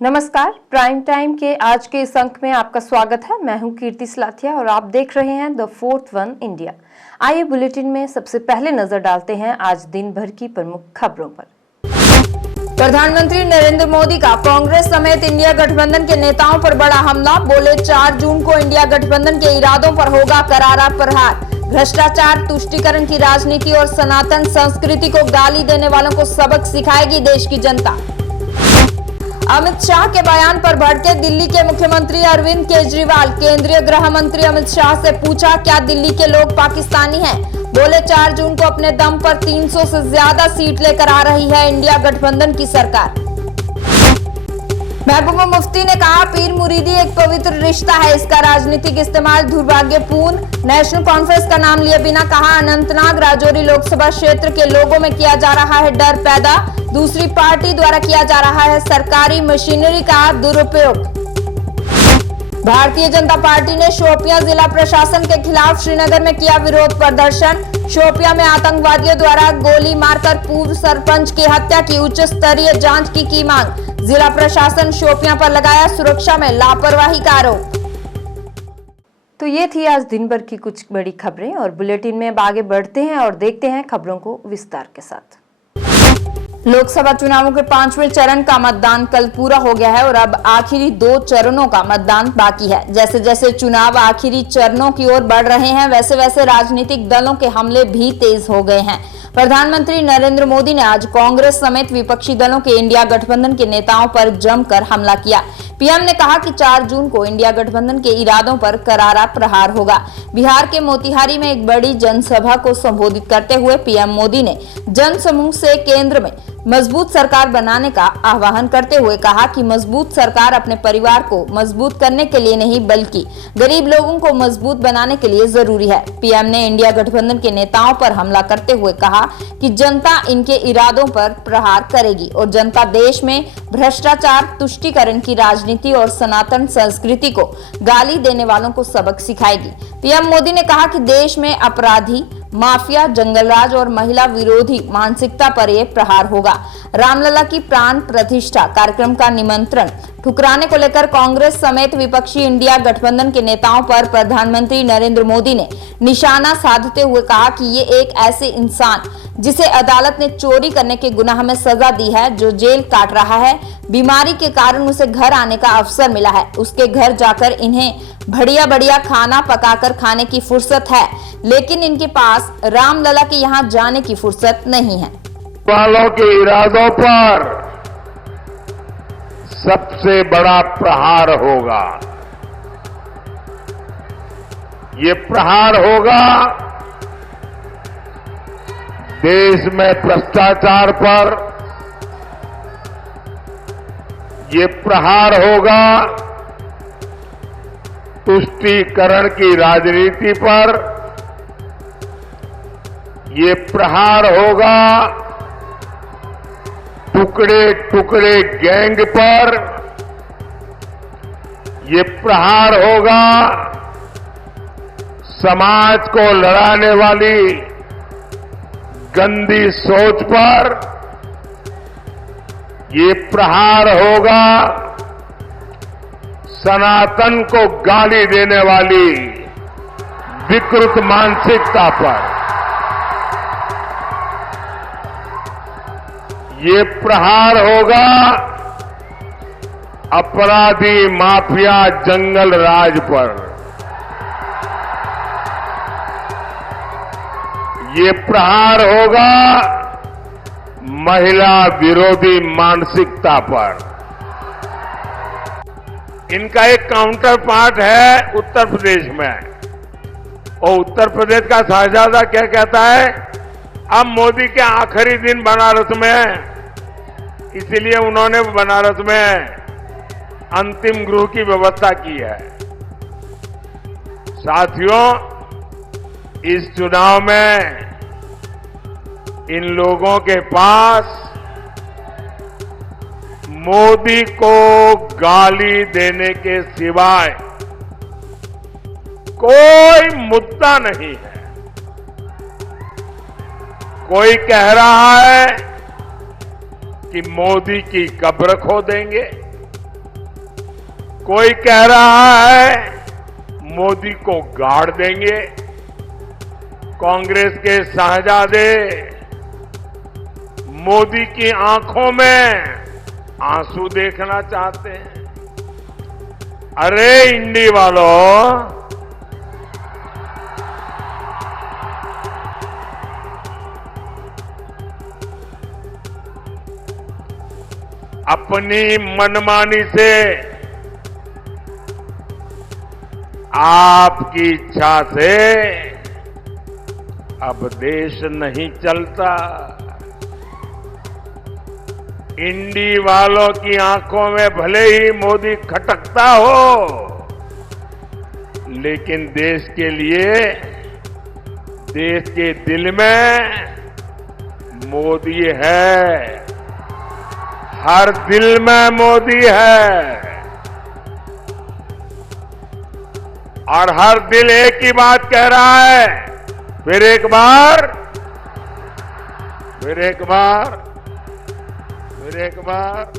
नमस्कार, prime time के आज के इस अंक में आपका स्वागत है। मैं हूं कीर्ति सलाथिया और आप देख रहे हैं द फोर्थ वन इंडिया। आइए बुलेटिन में सबसे पहले नजर डालते हैं आज दिन भर की प्रमुख खबरों पर। प्रधानमंत्री नरेंद्र मोदी का कांग्रेस समेत इंडिया गठबंधन के नेताओं पर बड़ा हमला। बोले 4 जून को इंडिया गठबंधन के इरादों पर होगा करारा प्रहार। भ्रष्टाचार, तुष्टीकरण की राजनीति और सनातन संस्कृति को गाली देने वालों को सबक सिखाएगी देश की जनता। अमित शाह के बयान पर भड़के दिल्ली के मुख्यमंत्री अरविंद केजरीवाल। केंद्रीय गृह मंत्री अमित शाह से पूछा, क्या दिल्ली के लोग पाकिस्तानी हैं? बोले 4 जून को अपने दम पर 300 से ज्यादा सीट लेकर आ रही है इंडिया गठबंधन की सरकार। महबूबा मुफ्ती ने कहा, पीर मुरीदी एक पवित्र रिश्ता है, इसका राजनीतिक इस्तेमाल दुर्भाग्यपूर्ण। नेशनल कॉन्फ्रेंस का नाम लिए बिना कहा, अनंतनाग राजौरी लोकसभा क्षेत्र के लोगों में किया जा रहा है डर पैदा। दूसरी पार्टी द्वारा किया जा रहा है सरकारी मशीनरी का दुरुपयोग। भारतीय जनता पार्टी ने शोपियां जिला प्रशासन के खिलाफ श्रीनगर में किया विरोध प्रदर्शन। शोपियां में आतंकवादियों द्वारा गोली मारकर पूर्व सरपंच की हत्या की उच्च स्तरीय जांच की मांग। जिला प्रशासन शोपियां पर लगाया सुरक्षा में लापरवाही का आरोप। तो ये थी आज दिन भर की कुछ बड़ी खबरें और बुलेटिन में अब आगे बढ़ते हैं और देखते हैं खबरों को विस्तार के साथ। लोकसभा चुनावों के 5वें चरण का मतदान कल पूरा हो गया है और अब आखिरी 2 चरणों का मतदान बाकी है। जैसे जैसे चुनाव आखिरी चरणों की ओर बढ़ रहे हैं, वैसे वैसे राजनीतिक दलों के हमले भी तेज हो गए हैं। प्रधानमंत्री नरेंद्र मोदी ने आज कांग्रेस समेत विपक्षी दलों के इंडिया गठबंधन के नेताओं पर जमकर हमला किया। पीएम ने कहा कि 4 जून को इंडिया गठबंधन के इरादों पर करारा प्रहार होगा। बिहार के मोतिहारी में एक बड़ी जनसभा को संबोधित करते हुए पीएम मोदी ने जनसमूह से केंद्र में मजबूत सरकार बनाने का आह्वान करते हुए कहा कि मजबूत सरकार अपने परिवार को मजबूत करने के लिए नहीं बल्कि गरीब लोगों को मजबूत बनाने के लिए जरूरी है। पीएम ने इंडिया गठबंधन के नेताओं पर हमला करते हुए कहा कि जनता इनके इरादों पर प्रहार करेगी और जनता देश में भ्रष्टाचार, तुष्टीकरण की राजनीति और सनातन संस्कृति को गाली देने वालों को सबक सिखाएगी। पीएम मोदी ने कहा कि देश में अपराधी, माफिया, जंगलराज और महिला विरोधी मानसिकता पर यह प्रहार होगा। रामलला की प्राण प्रतिष्ठा कार्यक्रम का निमंत्रण ठुकराने को लेकर कांग्रेस समेत विपक्षी इंडिया गठबंधन के नेताओं पर प्रधानमंत्री नरेंद्र मोदी ने निशाना साधते हुए कहा कि ये एक ऐसे इंसान जिसे अदालत ने चोरी करने के गुनाह में सजा दी है, जो जेल काट रहा है, बीमारी के कारण उसे घर आने का अवसर मिला है, उसके घर जाकर इन्हें बढ़िया बढ़िया खाना पकाकर खाने की फुर्सत है, लेकिन इनके पास रामलला के यहाँ जाने की फुर्सत नहीं है। वालों के इरादों पर सबसे बड़ा प्रहार होगा। ये प्रहार होगा देश में भ्रष्टाचार पर, ये प्रहार होगा तुष्टीकरण की राजनीति पर, ये प्रहार होगा टुकड़े टुकड़े गैंग पर, ये प्रहार होगा समाज को लड़ाने वाली गंदी सोच पर, ये प्रहार होगा सनातन को गाली देने वाली विकृत मानसिकता पर, ये प्रहार होगा अपराधी, माफिया, जंगल राज पर, ये प्रहार होगा महिला विरोधी मानसिकता पर। इनका एक काउंटर पार्ट है उत्तर प्रदेश में, और उत्तर प्रदेश का शहजादा क्या कहता है, अब मोदी के आखिरी दिन बनारस में, इसीलिए उन्होंने बनारस में अंतिम गृह की व्यवस्था की है। साथियों, इस चुनाव में इन लोगों के पास मोदी को गाली देने के सिवाय कोई मुद्दा नहीं है। कोई कह रहा है कि मोदी की कब्र खोदेंगे, कोई कह रहा है मोदी को गाड़ देंगे। कांग्रेस के शहजादे मोदी की आंखों में आंसू देखना चाहते हैं। अरे इंडी वालों, अपनी मनमानी से आपकी इच्छा से अब देश नहीं चलता। इंडी वालों की आंखों में भले ही मोदी खटकता हो, लेकिन देश के लिए, देश के दिल में मोदी है। हर दिल में मोदी है और हर दिल एक ही बात कह रहा है, फिर एक बार, फिर एक बार, फिर एक बार।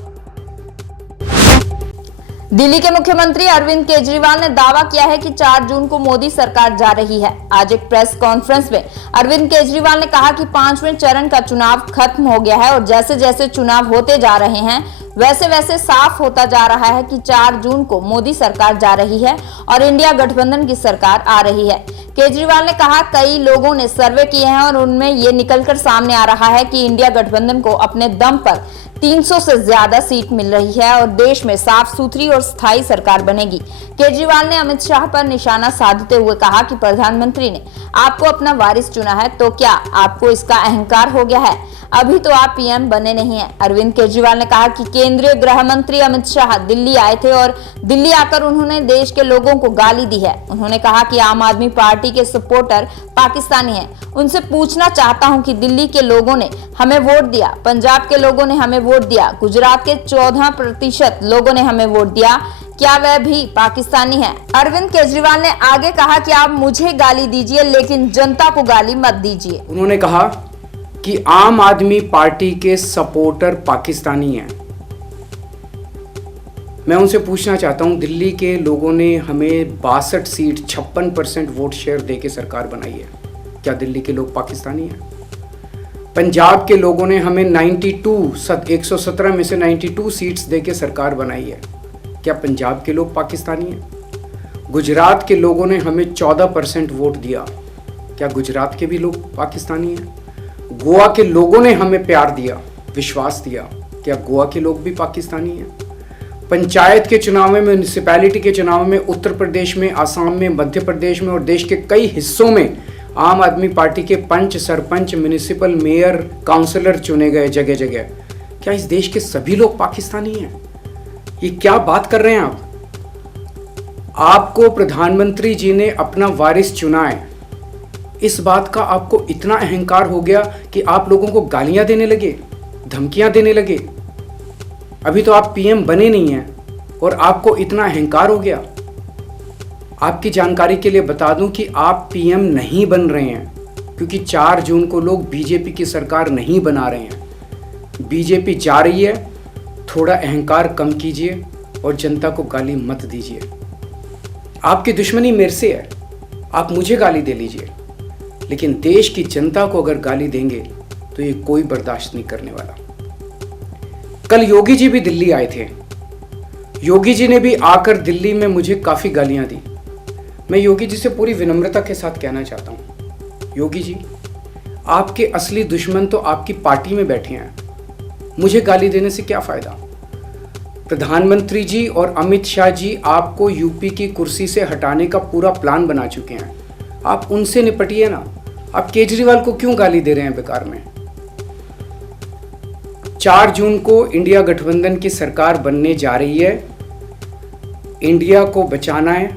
दिल्ली के मुख्यमंत्री अरविंद केजरीवाल ने दावा किया है कि 4 जून को मोदी सरकार जा रही है। आज एक प्रेस कॉन्फ्रेंस में अरविंद केजरीवाल ने कहा कि 5वें चरण का चुनाव खत्म हो गया है और जैसे जैसे चुनाव होते जा रहे हैं वैसे वैसे साफ होता जा रहा है कि 4 जून को मोदी सरकार जा रही है और इंडिया गठबंधन की सरकार आ रही है। केजरीवाल ने कहा, कई लोगों ने सर्वे किए हैं और उनमें ये निकलकर सामने आ रहा है कि इंडिया गठबंधन को अपने दम पर 300 से ज्यादा सीट मिल रही है और देश में साफ सुथरी और स्थायी सरकार बनेगी। केजरीवाल ने अमित शाह पर निशाना साधते हुए कहा कि प्रधानमंत्री ने आपको अपना वारिस चुना है, तो क्या आपको इसका अहंकार हो गया है? अभी तो आप पीएम बने नहीं हैं। अरविंद केजरीवाल ने कहा कि केंद्रीय गृह मंत्री अमित शाह दिल्ली आए थे और दिल्ली आकर उन्होंने देश के लोगों को गाली दी है। उन्होंने कहा कि आम आदमी पार्टी के सपोर्टर पाकिस्तानी हैं। उनसे पूछना चाहता हूं कि दिल्ली के लोगों ने हमें वोट दिया, पंजाब के लोगों ने हमें वोट दिया, गुजरात के 14% लोगों ने हमें वोट दिया, क्या वह भी पाकिस्तानी है? अरविंद केजरीवाल ने आगे कहा कि आप मुझे गाली दीजिए लेकिन जनता को गाली मत दीजिए। उन्होंने कहा कि आम आदमी पार्टी के सपोर्टर पाकिस्तानी हैं। मैं उनसे पूछना चाहता हूं, दिल्ली के लोगों ने हमें 62 सीट 56% वोट शेयर देके सरकार बनाई है, क्या दिल्ली के लोग पाकिस्तानी हैं? पंजाब के लोगों ने हमें 117 में से 92 सीट्स देके सरकार बनाई है, क्या पंजाब के लोग पाकिस्तानी हैं? गुजरात के लोगों ने हमें 14% वोट दिया, क्या गुजरात के भी लोग पाकिस्तानी हैं? गोवा के लोगों ने हमें प्यार दिया, विश्वास दिया, क्या गोवा के लोग भी पाकिस्तानी हैं? पंचायत के चुनाव में, म्यूनिसिपैलिटी के चुनाव में उत्तर प्रदेश में, आसाम में, मध्य प्रदेश में और देश के कई हिस्सों में आम आदमी पार्टी के पंच, सरपंच, म्यूनिसिपल मेयर, काउंसलर चुने गए जगह जगह, क्या इस देश के सभी लोग पाकिस्तानी हैं? ये क्या बात कर रहे हैं आप? आपको प्रधानमंत्री जी ने अपना वारिस चुना है, इस बात का आपको इतना अहंकार हो गया कि आप लोगों को गालियां देने लगे, धमकियां देने लगे। अभी तो आप पीएम बने नहीं हैं और आपको इतना अहंकार हो गया। आपकी जानकारी के लिए बता दूं कि आप पीएम नहीं बन रहे हैं, क्योंकि 4 जून को लोग बीजेपी की सरकार नहीं बना रहे हैं। बीजेपी जा रही है, थोड़ा अहंकार कम कीजिए और जनता को गाली मत दीजिए। आपकी दुश्मनी मेरे से है, आप मुझे गाली दे लीजिए, लेकिन देश की जनता को अगर गाली देंगे तो ये कोई बर्दाश्त नहीं करने वाला। कल योगी जी भी दिल्ली आए थे। योगी जी ने भी आकर दिल्ली में मुझे काफ़ी गालियां दी। मैं योगी जी से पूरी विनम्रता के साथ कहना चाहता हूं, योगी जी, आपके असली दुश्मन तो आपकी पार्टी में बैठे हैं, मुझे गाली देने से क्या फ़ायदा? प्रधानमंत्री जी और अमित शाह जी आपको यूपी की कुर्सी से हटाने का पूरा प्लान बना चुके हैं, आप उनसे निपटिए ना। आप केजरीवाल को क्यों गाली दे रहे हैं बेकार में? 4 जून को इंडिया गठबंधन की सरकार बनने जा रही है। इंडिया को बचाना है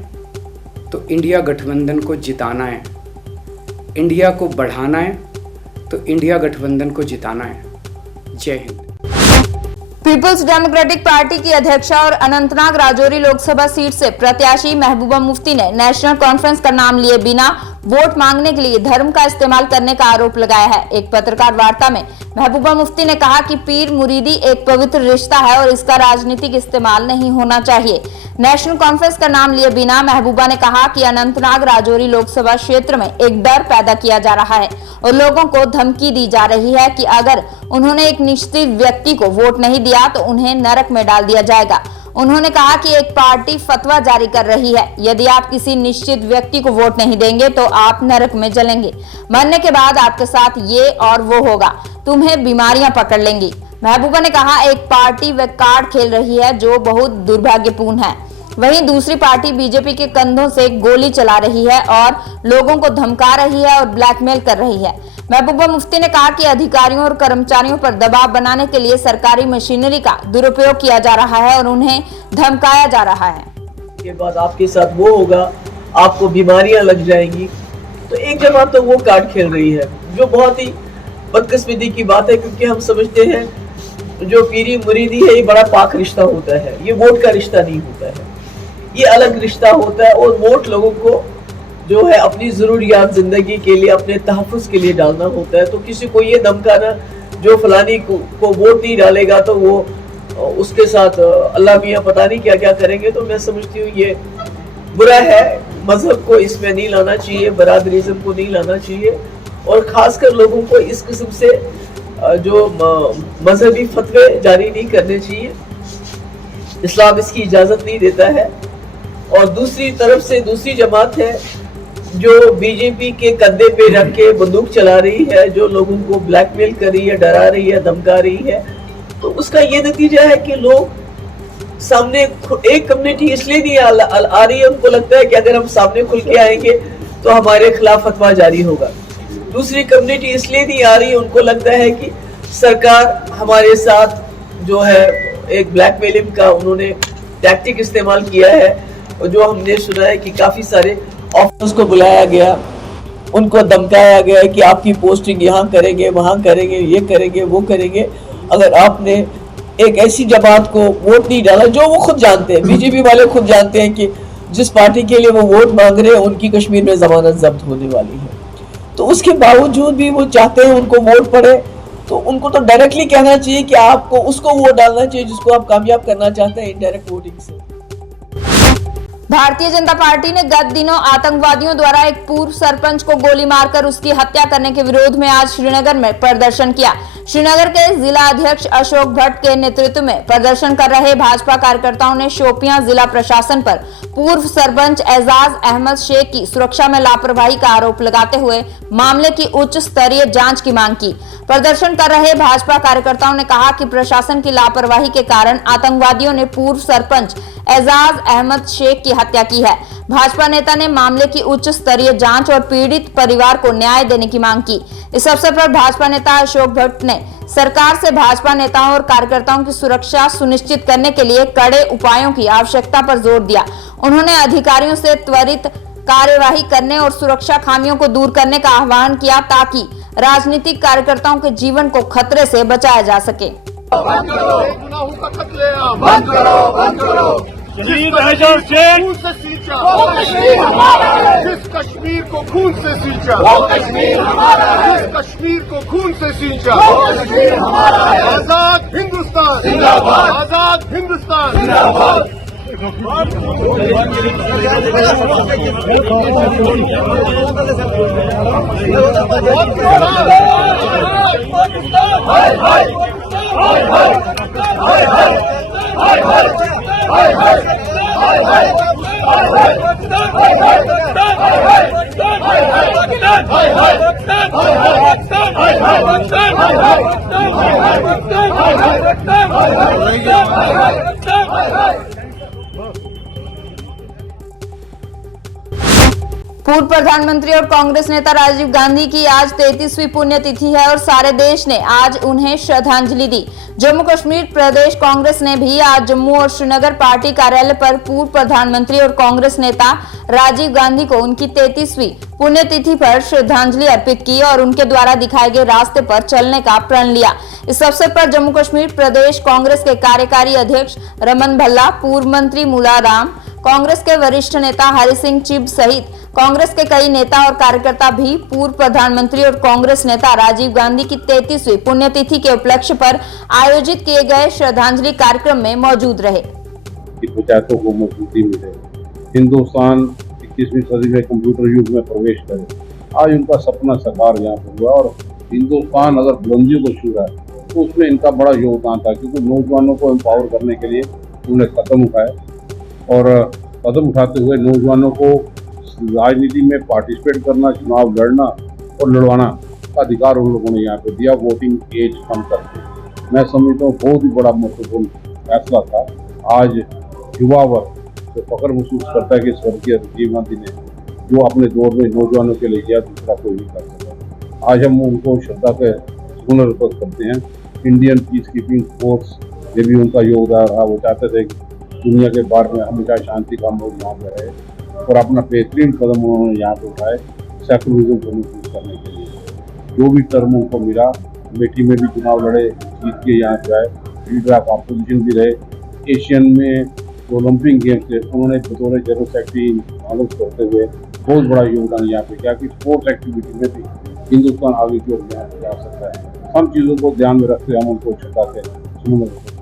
तो इंडिया गठबंधन को जिताना है, इंडिया को बढ़ाना है तो इंडिया गठबंधन को जिताना है। जय हिंद। पीपल्स डेमोक्रेटिक पार्टी की अध्यक्षा और अनंतनाग राजौरी लोकसभा सीट से प्रत्याशी महबूबा मुफ्ती ने नेशनल कॉन्फ्रेंस का नाम लिए बिना वोट मांगने के लिए धर्म का इस्तेमाल करने का आरोप लगाया है। एक पत्रकार वार्ता में महबूबा मुफ्ती ने कहा कि पीर मुरीदी एक पवित्र रिश्ता है और इसका राजनीतिक इस्तेमाल नहीं होना चाहिए। नेशनल कॉन्फ्रेंस का नाम लिए बिना महबूबा ने कहा कि अनंतनाग राजौरी लोकसभा क्षेत्र में एक डर पैदा किया जा रहा है और लोगों को धमकी दी जा रही है कि अगर उन्होंने एक निश्चित व्यक्ति को वोट नहीं दिया तो उन्हें नरक में डाल दिया जाएगा। उन्होंने कहा कि एक पार्टी फतवा जारी कर रही है, यदि आप किसी निश्चित व्यक्ति को वोट नहीं देंगे तो आप नरक में जलेंगे, मरने के बाद आपके साथ ये और वो होगा, तुम्हें बीमारियां पकड़ लेंगी। महबूबा ने कहा एक पार्टी वह कार्ड खेल रही है जो बहुत दुर्भाग्यपूर्ण है। वहीं दूसरी पार्टी बीजेपी के कंधों से गोली चला रही है और लोगों को धमका रही है और ब्लैकमेल कर रही है। महबूबा मुफ्ती ने कहा कि अधिकारियों और कर्मचारियों पर दबाव बनाने के लिए सरकारी मशीनरी का दुरुपयोग किया जा रहा है और उन्हें धमकाया जा रहा है। के बाद आपके साथ वो होगा, आपको बीमारियां लग जाएंगी। तो एक जमात तो वो कार्ड खेल रही है, जो बहुत ही बदकिस्मती की बात है, क्योंकि हम समझते हैं जो पीरी मुरीदी है ये बड़ा पाक रिश्ता होता है, ये वोट का रिश्ता नहीं होता है, ये अलग रिश्ता होता है। और वोट लोगों को जो है अपनी जरूरियात जिंदगी के लिए, अपने तहफ़्फ़ुज़ के लिए डालना होता है। तो किसी को ये धमकाना जो फलानी को वोट नहीं डालेगा तो वो उसके साथ अल्लाह मियाँ पता नहीं क्या क्या करेंगे, तो मैं समझती हूँ ये बुरा है। मजहब को इसमें नहीं लाना चाहिए, बरादरीज़म को नहीं लाना चाहिए, और ख़ासकर लोगों को इस किस्म से जो मजहबी फतवे जारी नहीं करने चाहिए। इस्लाम इसकी इजाज़त नहीं देता है। और दूसरी तरफ से दूसरी जमात है जो बीजेपी के कंधे पे रख के बंदूक चला रही है, जो लोगों को ब्लैकमेल कर रही है, डरा रही है, धमका रही है। तो उसका ये नतीजा है कि लोग सामने, एक कम्युनिटी इसलिए नहीं आ रही है, उनको लगता है कि अगर हम सामने खुल के आएंगे तो हमारे खिलाफ फतवा जारी होगा। दूसरी कम्युनिटी इसलिए नहीं आ रही है, उनको लगता है कि सरकार हमारे साथ जो है एक ब्लैकमेलिंग का उन्होंने टैक्टिक इस्तेमाल किया है, और जो हमने सुना है कि काफ़ी सारे ऑफिसर्स को बुलाया गया, उनको धमकाया गया कि आपकी पोस्टिंग यहाँ करेंगे, वहाँ करेंगे, ये करेंगे, वो करेंगे। अगर आपने एक ऐसी जमात को वोट नहीं डाला, जो वो खुद जानते हैं, बीजेपी वाले खुद जानते हैं कि जिस पार्टी के लिए वो वोट मांग रहे हैं उनकी कश्मीर में जमानत जब्त होने वाली है, तो उसके बावजूद भी वो चाहते हैं उनको वोट पड़े। तो उनको तो डायरेक्टली कहना चाहिए कि आपको उसको वोट डालना चाहिए जिसको आप कामयाब करना चाहते हैं इनडायरेक्ट वोटिंग से। भारतीय जनता पार्टी ने गत दिनों आतंकवादियों द्वारा एक पूर्व सरपंच को गोली मारकर उसकी हत्या करने के विरोध में आज श्रीनगर में प्रदर्शन किया। श्रीनगर के जिला अध्यक्ष अशोक भट्ट के नेतृत्व में प्रदर्शन कर रहे भाजपा कार्यकर्ताओं ने शोपियां जिला प्रशासन पर पूर्व सरपंच एजाज अहमद शेख की सुरक्षा में लापरवाही का आरोप लगाते हुए मामले की उच्च स्तरीय जांच की मांग की। प्रदर्शन कर रहे भाजपा कार्यकर्ताओं ने कहा कि प्रशासन की लापरवाही के कारण आतंकवादियों ने पूर्व सरपंच एजाज अहमद शेख की हत्या की है। भाजपा नेता ने मामले की उच्च स्तरीय जांच और पीड़ित परिवार को न्याय देने की मांग की। इस अवसर पर भाजपा नेता अशोक भट्ट ने सरकार से भाजपा नेताओं और कार्यकर्ताओं की सुरक्षा सुनिश्चित करने के लिए कड़े उपायों की आवश्यकता पर जोर दिया। उन्होंने अधिकारियों से त्वरित कार्यवाही करने और सुरक्षा खामियों को दूर करने का आह्वान किया ताकि राजनीतिक कार्यकर्ताओं के जीवन को खतरे से बचाया जा सके। बंद करो, बंद करो। जिस कश्मीर को खून से सींचा, वो कश्मीर हमारा है। जिस कश्मीर को खून से सींचा, वो कश्मीर हमारा है। आजाद हिंदुस्तान जिंदाबाद, आजाद हिंदुस्तान जिंदाबाद। पूर्व प्रधानमंत्री और कांग्रेस नेता राजीव गांधी की आज 33वीं पुण्यतिथि है और सारे देश ने आज उन्हें श्रद्धांजलि दी। जम्मू कश्मीर प्रदेश कांग्रेस ने भी आज जम्मू और श्रीनगर पार्टी कार्यालय पर पूर्व प्रधानमंत्री और कांग्रेस नेता राजीव गांधी को उनकी 33वीं पुण्यतिथि पर श्रद्धांजलि अर्पित की और उनके द्वारा दिखाए गए रास्ते पर चलने का प्रण लिया। इस अवसर पर जम्मू कश्मीर प्रदेश कांग्रेस के कार्यकारी अध्यक्ष रमन भल्ला, पूर्व मंत्री मूला राम, कांग्रेस के वरिष्ठ नेता हरि सिंह चिब सहित कांग्रेस के कई नेता और कार्यकर्ता भी पूर्व प्रधानमंत्री और कांग्रेस नेता राजीव गांधी की 33वीं पुण्यतिथि के उपलक्ष्य पर आयोजित किए गए श्रद्धांजलि कार्यक्रम में मौजूद रहे। पंचायतों को मजबूती मिले, हिंदुस्तान 21वीं सदी में कंप्यूटर युग में प्रवेश करे। आज उनका सपना साकार यहाँ पर हुआ और हिंदुस्तान अगर बुलंदियों को छू रहा है तो उसमें इनका बड़ा योगदान था, क्योंकि नौजवानों को एम्पावर करने के लिए उन्होंने कदम उठाए और कदम उठाते हुए नौजवानों को राजनीति में पार्टिसिपेट करना, चुनाव लड़ना और लड़वाना का अधिकार उन लोगों ने यहाँ पे दिया, वोटिंग एज कम करके। मैं समझता हूँ बहुत ही बड़ा महत्वपूर्ण फैसला था। आज युवा वर्ग जो फख्र महसूस करता है कि स्वर्गीय राजीव गांधी ने जो अपने दौर में नौजवानों के लिए किया, दूसरा कोई नहीं कर सका। आज हम उनको श्रद्धा के पुनर्पद करते हैं। इंडियन पीस कीपिंग फोर्स ये भी उनका योगदान रहा। वो चाहते थे कि दुनिया के बार में हमेशा शांति का माहौल यहाँ पर रहे और अपना बेहतरीन कदम उन्होंने यहाँ पर उठाए सेकुलरिज्म को महसूस करने के लिए। जो भी टर्म उनको मिला, अमेठी में भी चुनाव लड़े, जीत के यहाँ पे आए, लीडर ऑफ अपोजिशन भी रहे। एशियन में ओलंपिक गेम्स थे, उन्होंने बतौर जनरल सेक्रेटरी ऑनर्स करते हुए बहुत बड़ा योगदान यहाँ पे किया कि स्पोर्ट्स एक्टिविटी में भी हिंदुस्तान आगे की ओर यहाँ जा सकता है। हम चीज़ों को ध्यान में रखते हम उनको श्रद्धा के सुमन करते हैं।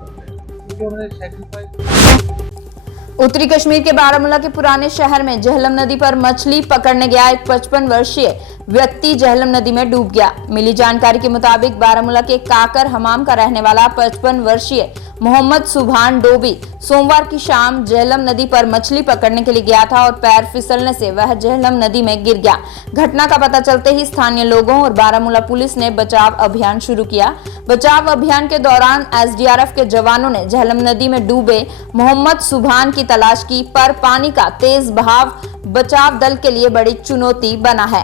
उत्तरी कश्मीर के बारामूला के पुराने शहर में झेलम नदी पर मछली पकड़ने गया एक 55 वर्षीय व्यक्ति झेलम नदी में डूब गया। मिली जानकारी के मुताबिक बारामूला के काकर हमाम का रहने वाला 55 वर्षीय मोहम्मद सुभान डोबी सोमवार की शाम झेलम नदी पर मछली पकड़ने के लिए गया था और पैर फिसलने से वह झेलम नदी में गिर गया। घटना का पता चलते ही स्थानीय लोगों और बारामूला पुलिस ने बचाव अभियान शुरू किया। बचाव अभियान के दौरान एसडीआरएफ के जवानों ने झेलम नदी में डूबे मोहम्मद सुभान की तलाश की, पर पानी का तेज बहाव बचाव दल के लिए बड़ी चुनौती बना है।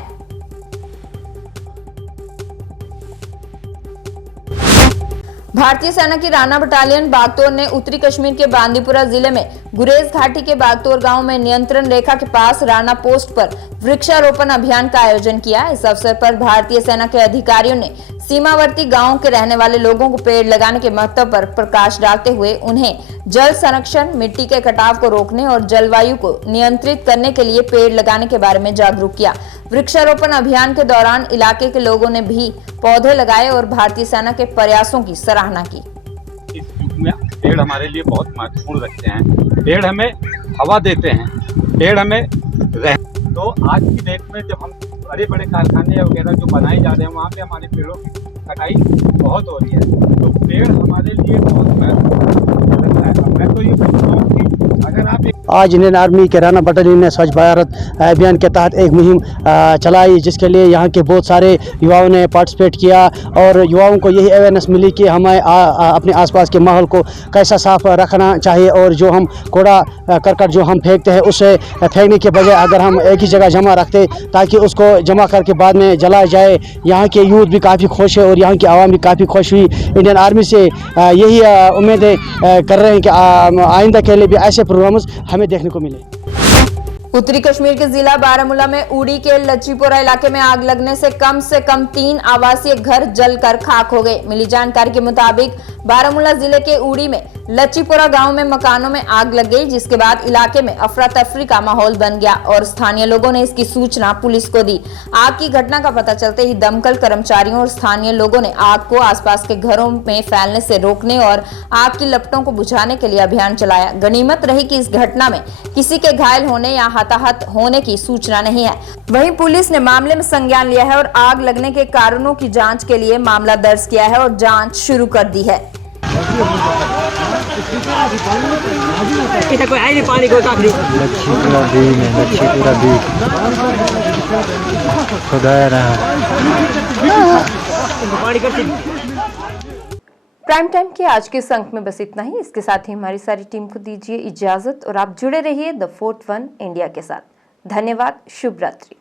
भारतीय सेना की राणा बटालियन बागतौर ने उत्तरी कश्मीर के बांदीपुरा जिले में गुरेज घाटी के बागतौर गांव में नियंत्रण रेखा के पास राणा पोस्ट पर वृक्षारोपण अभियान का आयोजन किया। इस अवसर पर भारतीय सेना के अधिकारियों ने सीमावर्ती गांवों के रहने वाले लोगों को पेड़ लगाने के महत्व पर प्रकाश डालते हुए उन्हें जल संरक्षण, मिट्टी के कटाव को रोकने और जलवायु को नियंत्रित करने के लिए पेड़ लगाने के बारे में जागरूक किया। वृक्षारोपण अभियान के दौरान इलाके के लोगों ने भी पौधे लगाए और भारतीय सेना के प्रयासों की सराहना की। इस युग में पेड़ हमारे लिए बहुत महत्वपूर्ण रखते हैं। पेड़ हमें हवा देते हैं, पेड़ हमें तो आज की डेट में जब हम बड़े बड़े कारखाने वगैरह जो बनाए जा रहे हैं वहाँ पे हमारे पेड़ों की कटाई बहुत हो रही है, तो पेड़ हमारे लिए बहुत महत्वपूर्ण लगता है। मैं तो ये बोलता हूँ कि अगर आप आज इंडियन आर्मी के राणा बटालियन ने स्वच्छ भारत अभियान के तहत एक मुहिम चलाई, जिसके लिए यहाँ के बहुत सारे युवाओं ने पार्टिसिपेट किया और युवाओं को यही अवेयरनेस मिली कि हमें अपने आसपास के माहौल को कैसा साफ रखना चाहिए और जो हम कूड़ा करकट जो हम फेंकते हैं उसे फेंकने के बजाय अगर हम एक ही जगह जमा रखते ताकि उसको जमा करके बाद में जलाया जाए। यहाँ के यूथ भी काफ़ी खुश है और यहाँ की आवाम भी काफ़ी खुश हुई। इंडियन आर्मी से यही उम्मीदें कर रहे हैं कि आइंदा के लिए भी ऐसे प्रोग्राम्स हमें देखने को मिले। उत्तरी कश्मीर के जिला बारामूला में उड़ी के लच्छीपुरा इलाके में आग लगने से कम 3 आवासीय घर जलकर खाक हो गए। मिली जानकारी के मुताबिक बारामूला जिले के उड़ी में लच्छीपुरा गांव में मकानों में आग लग गई, जिसके बाद इलाके में अफरा तफरी का माहौल बन गया और स्थानीय लोगों ने इसकी सूचना पुलिस को दी। आग की घटना का पता चलते ही दमकल कर्मचारियों और स्थानीय लोगों ने आग को आसपास के घरों में फैलने से रोकने और आग की लपटों को बुझाने के लिए अभियान चलाया। गनीमत रही कि इस घटना में किसी के घायल होने या हताहत होने की सूचना नहीं है। वहीं पुलिस ने मामले में संज्ञान लिया है और आग लगने के कारणों की जांच के लिए मामला दर्ज किया है और जांच शुरू कर दी है। प्राइम टाइम के आज के इस अंक में बस इतना ही। इसके साथ ही हमारी सारी टीम को दीजिए इजाजत और आप जुड़े रहिए द फोर्थ वन इंडिया के साथ। धन्यवाद, शुभ रात्रि।